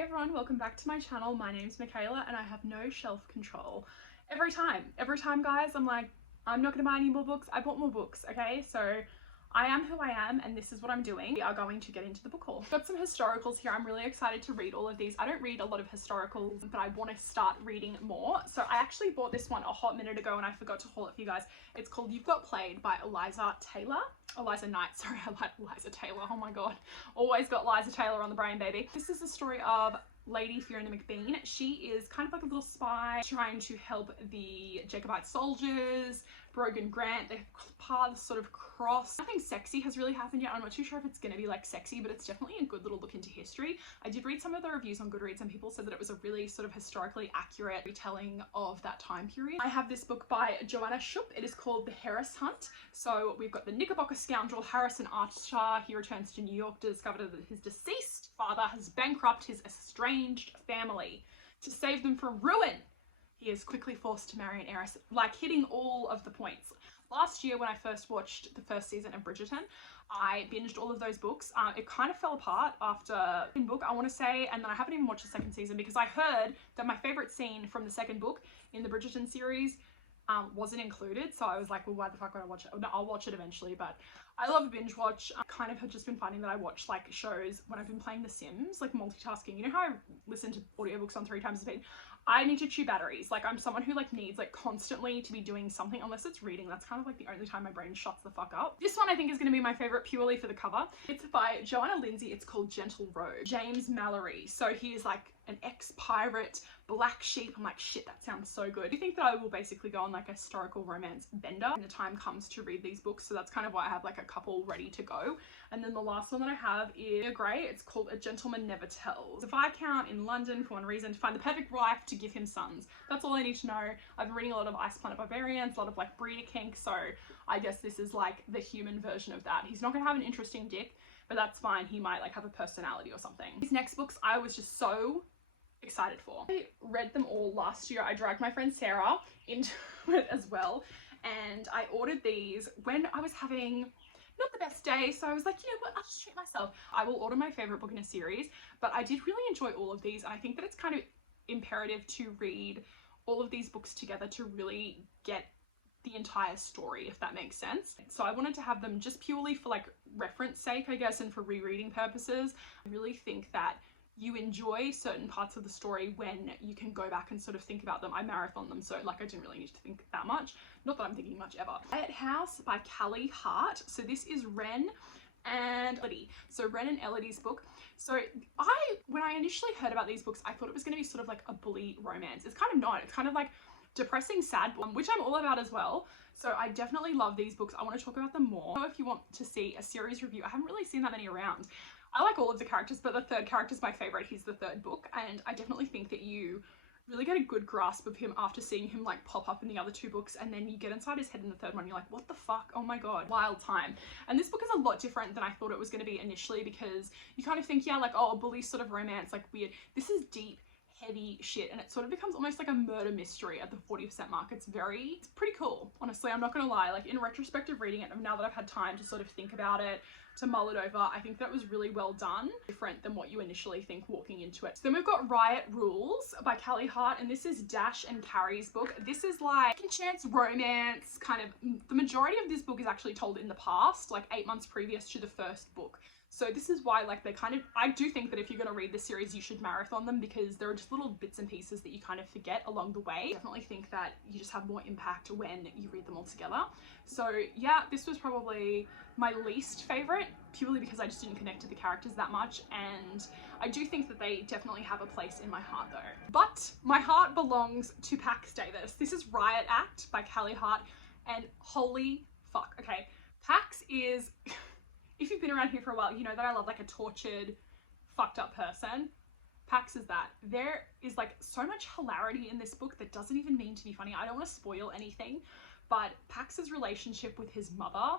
Hey everyone, welcome back to my channel. My name's Michaela and I have no shelf control. Every time guys, I'm like, I'm not gonna buy any more books. I bought more books, okay? So I am who I am and this is what I'm doing. We are going to get into the book haul. Got some historicals here. I'm really excited to read all of these. I don't read a lot of historicals, but I want to start reading more. So I actually bought this one a hot minute ago and I forgot to haul it for you guys. It's called You've Got Played by Eliza Knight, sorry, I like Liza Taylor, oh my god. Always got Liza Taylor on the brain, baby. This is the story of Lady Fiona McBean. She is kind of like a little spy trying to help the Jacobite soldiers. Brogan Grant, their paths sort of cross. Nothing sexy has really happened yet. I'm not too sure if it's going to be like sexy, but it's definitely a good little look into history. I did read some of the reviews on Goodreads and people said that it was a really sort of historically accurate retelling of that time period. I have this book by Joanna Shupp. It is called The Heiress Hunt. So we've got the Knickerbocker scoundrel Harrison Archer. He returns to New York to discover that his deceased father has bankrupted his estranged family. To save them from ruin, he is quickly forced to marry an heiress, like hitting all of the points. Last year when I first watched the first season of Bridgerton, I binged all of those books. It kind of fell apart after the book, I want to say, and then I haven't even watched the second season because I heard that my favourite scene from the second book in the Bridgerton series wasn't included. So I was like, well, why the fuck would I watch it? No, I'll watch it eventually, but I love a binge watch. I kind of have just been finding that I watch like shows when I've been playing The Sims, like multitasking. You know how I listen to audiobooks on 3 times the speed? I need to chew batteries. Like I'm someone who like needs like constantly to be doing something unless it's reading. That's kind of like the only time my brain shuts the fuck up. This one I think is going to be my favorite purely for the cover. It's by Joanna Lindsey. It's called Gentle Road. James Mallory. So he is like an ex-pirate, black sheep. I'm like, shit, that sounds so good. I think that I will basically go on like a historical romance bender when the time comes to read these books. So that's kind of why I have like a couple ready to go. And then the last one that I have is Grey. It's called A Gentleman Never Tells. A Viscount in London for one reason to find the perfect wife to give him sons. That's all I need to know. I've been reading a lot of Ice Planet Barbarians, a lot of like breeder kink. So I guess this is like the human version of that. He's not gonna have an interesting dick, but that's fine. He might like have a personality or something. These next books I was just so excited for. I read them all last year. I dragged my friend Sarah into it as well. And I ordered these when I was having not the best day, so I was like, you know what, I'll just treat myself. I will order my favorite book in a series, but I did really enjoy all of these, and I think that it's kind of imperative to read all of these books together to really get the entire story, if that makes sense. So I wanted to have them just purely for like reference sake, I guess, and for rereading purposes. I really think that you enjoy certain parts of the story when you can go back and sort of think about them. I marathon them, so like I didn't really need to think that much. Not that I'm thinking much ever. Quiet House by Callie Hart. So this is Ren and Elodie. So Ren and Elodie's book. So when I initially heard about these books, I thought it was going to be sort of like a bully romance. It's kind of not. It's kind of like depressing, sad book, which I'm all about as well. So I definitely love these books. I want to talk about them more. So if you want to see a series review, I haven't really seen that many around. I like all of the characters, but the third character is my favorite. He's the third book, and I definitely think that you really get a good grasp of him after seeing him like pop up in the other 2 books, and then you get inside his head in the third one. You're like, what the fuck? Oh my god, wild time. And this book is a lot different than I thought it was going to be initially, because you kind of think, yeah, like, oh, a bully sort of romance, like weird. This is deep, heavy shit, and it sort of becomes almost like a murder mystery at the 40% mark. It's pretty cool, honestly. I'm not gonna lie. Like in retrospective reading it, now that I've had time to sort of think about it, to mull it over, I think that was really well done, different than what you initially think walking into it. So then we've got Riot Rules by Callie Hart, and this is Dash and Carrie's book. This is like second chance romance, kind of. The majority of this book is actually told in the past, like 8 months previous to the first book. So this is why like they kind of, I do think that if you're going to read this series, you should marathon them, because there are just little bits and pieces that you kind of forget along the way. I definitely think that you just have more impact when you read them all together. So yeah, this was probably my least favorite, purely because I just didn't connect to the characters that much, and I do think that they definitely have a place in my heart though. But my heart belongs to Pax Davis. This is Riot Act by Callie Hart, and holy fuck, okay, Pax is if you've been around here for a while, you know that I love like a tortured, fucked up person. Pax is that. There is like so much hilarity in this book that doesn't even mean to be funny. I don't want to spoil anything, but Pax's relationship with his mother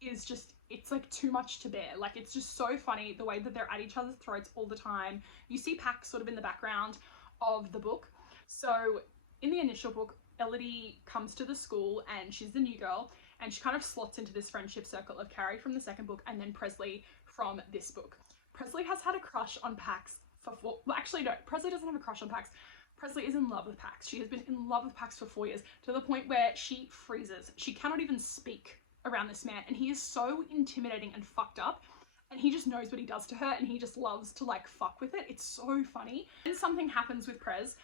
is just, it's like too much to bear. Like it's just so funny the way that they're at each other's throats all the time. You see Pax sort of in the background of the book. So in the initial book, Elodie comes to the school and she's the new girl, and she kind of slots into this friendship circle of Carrie from the second book and then Presley from this book. Presley has had a crush on Pax well, actually no, Presley doesn't have a crush on Pax. Presley is in love with Pax. She has been in love with Pax for 4 years, to the point where she freezes. She cannot even speak around this man, and he is so intimidating and fucked up, and he just knows what he does to her, and he just loves to like fuck with it. It's so funny. And something happens with Prez,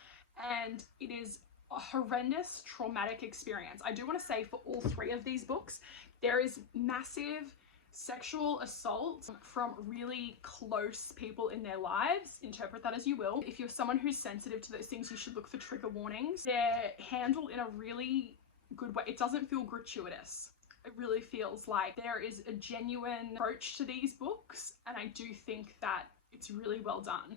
and it is a horrendous traumatic experience. I do want to say for all 3 of these books, there is massive sexual assault from really close people in their lives. Interpret that as you will. If you're someone who's sensitive to those things, you should look for trigger warnings. They're handled in a really good way. It doesn't feel gratuitous. It really feels like there is a genuine approach to these books, and I do think that it's really well done.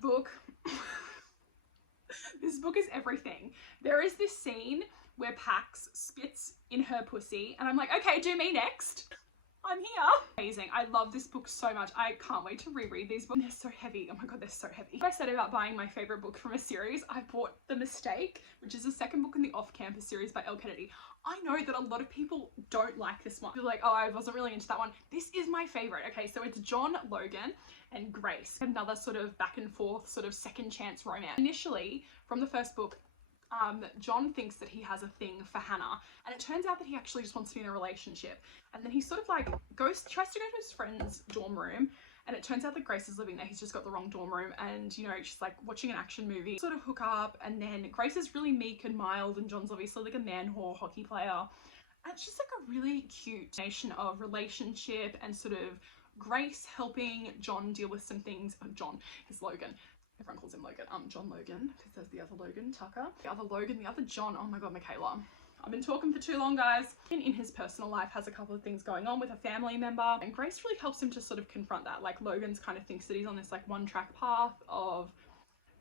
This book is everything. There is this scene where Pax spits in her pussy, and I'm like, okay, do me next. I'm here. Amazing. I love this book so much. I can't wait to reread these books. They're so heavy. Oh my god, they're so heavy. What I said about buying my favorite book from a series, I bought The Mistake, which is the second book in the Off Campus series by Elle Kennedy. I know that a lot of people don't like this one. They're like, oh, I wasn't really into that one. This is my favorite. Okay, so it's John Logan and Grace. Another sort of back and forth sort of second chance romance. Initially, from the first book, John thinks that he has a thing for Hannah, and it turns out that he actually just wants to be in a relationship. And then he sort of like tries to go to his friend's dorm room, and it turns out that Grace is living there. He's just got the wrong dorm room, and you know, she's like watching an action movie, sort of hook up, and then Grace is really meek and mild, and John's obviously like a man whore hockey player. And it's just like a really cute nation of relationship and sort of Grace helping John deal with some things. John is Logan. Everyone calls him Logan. John Logan, because there's the other Logan, Tucker. The other Logan, the other John. Oh my god, Michaela. I've been talking for too long, guys. In his personal life has a couple of things going on with a family member, and Grace really helps him to sort of confront that. Like, Logan's kind of thinks that he's on this like one-track path of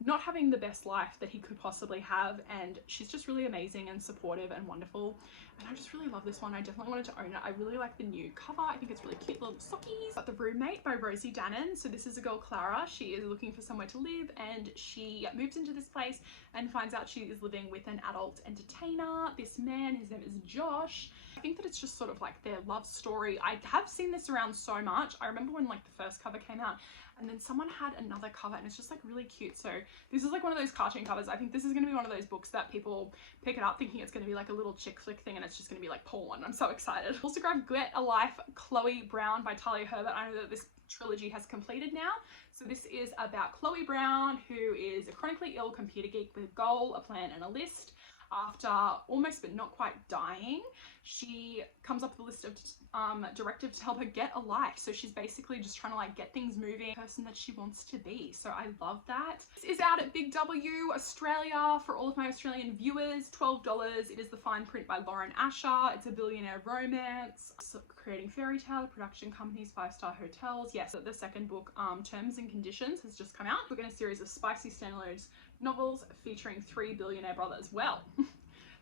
not having the best life that he could possibly have, and she's just really amazing and supportive and wonderful, and I just really love this one. I definitely wanted to own it. I really like the new cover. I think it's really cute, little sockies. Got The Roommate by Rosie Danan. So this is a girl, Clara. She is looking for somewhere to live, and she moves into this place and finds out she is living with an adult entertainer. This man, his name is Josh. I think that it's just sort of like their love story. I have seen this around so much. I remember when like the first cover came out, and then someone had another cover, and it's just like really cute. So this is like one of those cartoon covers. I think this is going to be one of those books that people pick it up thinking it's going to be like a little chick flick thing, and it's just going to be like porn. I'm so excited. Also grabbed Get a Life, Chloe Brown by Talia Herbert. I know that this trilogy has completed now. So this is about Chloe Brown, who is a chronically ill computer geek with a goal, a plan, and a list. After almost but not quite dying, she comes up with a list of directives to help her get a life. So she's basically just trying to like get things moving, the person that she wants to be. So I love that. This is out at Big W Australia for all of my Australian viewers. $12. It is the fine print by Lauren Asher. It's a billionaire romance, so creating fairy tale, production companies, 5-star hotels. Yes, the second book, Terms and Conditions, has just come out. We're going a series of spicy standalone novels featuring 3 billionaire brothers. Well,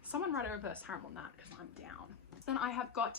someone write a reverse harem on that, because I'm down. Then I have got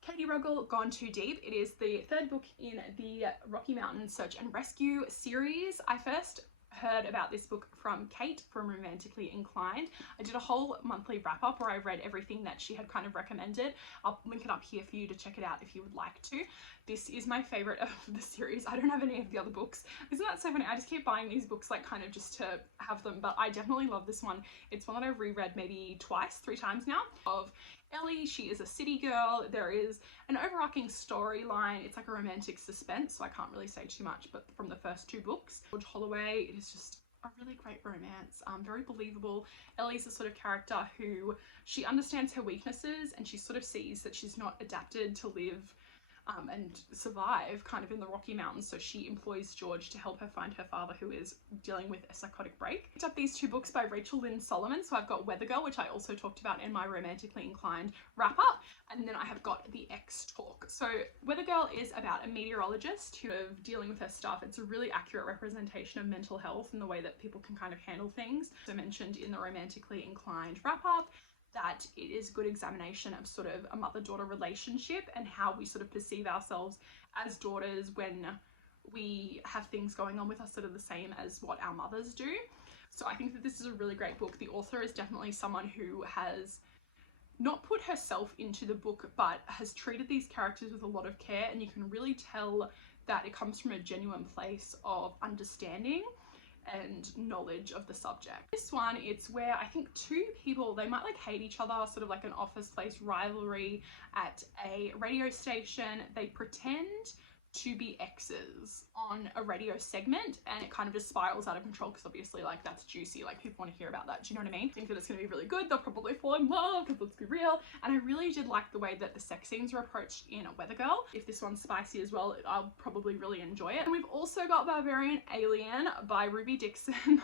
Katie Ruggell, Gone Too Deep. It is the third book in the Rocky Mountain Search and Rescue series. I first heard about this book from Kate from Romantically Inclined. I did a whole monthly wrap-up where I read everything that she had kind of recommended. I'll link it up here for you to check it out if you would like to. This is my favorite of the series. I don't have any of the other books. Isn't that so funny? I just keep buying these books like kind of just to have them, but I definitely love this one. It's one that I've reread maybe 3 times now. Of Ellie, she is a city girl. There is an overarching storyline. It's like a romantic suspense, so I can't really say too much, but from the first 2 books. George Holloway, it is just a really great romance, very believable. Ellie's the sort of character who, she understands her weaknesses, and she sort of sees that she's not adapted to live and survive kind of in the Rocky Mountains, so she employs George to help her find her father, who is dealing with a psychotic break. I picked up these 2 books by Rachel Lynn Solomon. So I've got Weather Girl, which I also talked about in my Romantically Inclined wrap up, and then I have got The X Talk. So Weather Girl is about a meteorologist who is dealing with her stuff. It's a really accurate representation of mental health and the way that people can kind of handle things. As I mentioned in the Romantically Inclined wrap up, that it is a good examination of sort of a mother-daughter relationship and how we sort of perceive ourselves as daughters when we have things going on with us that are the same as what our mothers do. So I think that this is a really great book. The author is definitely someone who has not put herself into the book, but has treated these characters with a lot of care, and you can really tell that it comes from a genuine place of understanding and knowledge of the subject. This one, it's where I think two people, they might like hate each other, sort of like an office place rivalry at a radio station. They pretend to be exes on a radio segment, and it kind of just spirals out of control because obviously like that's juicy, like people want to hear about that, do you know what I mean? I think that it's going to be really good. They'll probably fall in love because let's be real, and I really did like the way that the sex scenes were approached in Weather Girl. If this one's spicy as well, I'll probably really enjoy it. And we've also got Barbarian Alien by Ruby Dixon.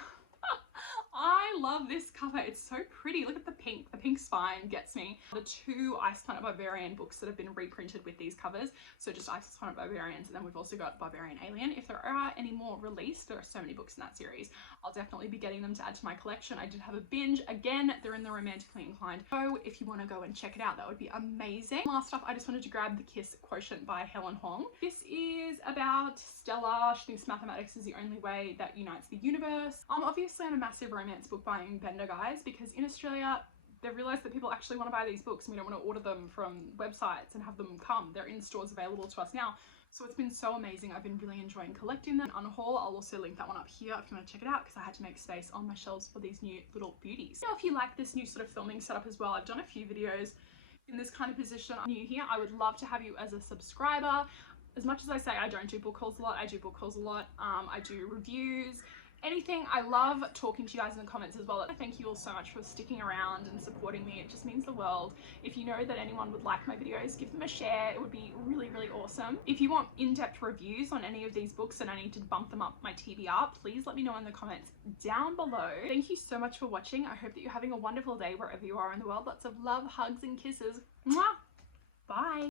I love this cover. It's so pretty. Look at the pink spine gets me. The two Ice Planet Barbarian books that have been reprinted with these covers. So just Ice Planet Barbarians, and then we've also got Barbarian Alien. If there are any more released, there are so many books in that series, I'll definitely be getting them to add to my collection. I did have a binge. Again, they're in the romantically inclined. So if you want to go and check it out, that would be amazing. Last up, I just wanted to grab The Kiss Quotient by Helen Hong. This is about Stella. She thinks mathematics is the only way that unites the universe. Obviously I'm a massive romance book buying bender, guys, because in Australia they've realized that people actually want to buy these books and we don't want to order them from websites and have them come. They're in stores available to us now. So it's been so amazing. I've been really enjoying collecting them. Unhaul, I'll also link that one up here if you want to check it out, because I had to make space on my shelves for these new little beauties. Now, if you like this new sort of filming setup as well, I've done a few videos in this kind of position. I'm new here. I would love to have you as a subscriber. As much as I say I don't do book hauls a lot, I do book hauls a lot. I do reviews. Anything. I love talking to you guys in the comments as well. Thank you all so much for sticking around and supporting me. It just means the world. If you know that anyone would like my videos, give them a share. It would be really, really awesome. If you want in-depth reviews on any of these books and I need to bump them up my TBR, please let me know in the comments down below. Thank you so much for watching. I hope that you're having a wonderful day wherever you are in the world. Lots of love, hugs, and kisses. Mwah! Bye.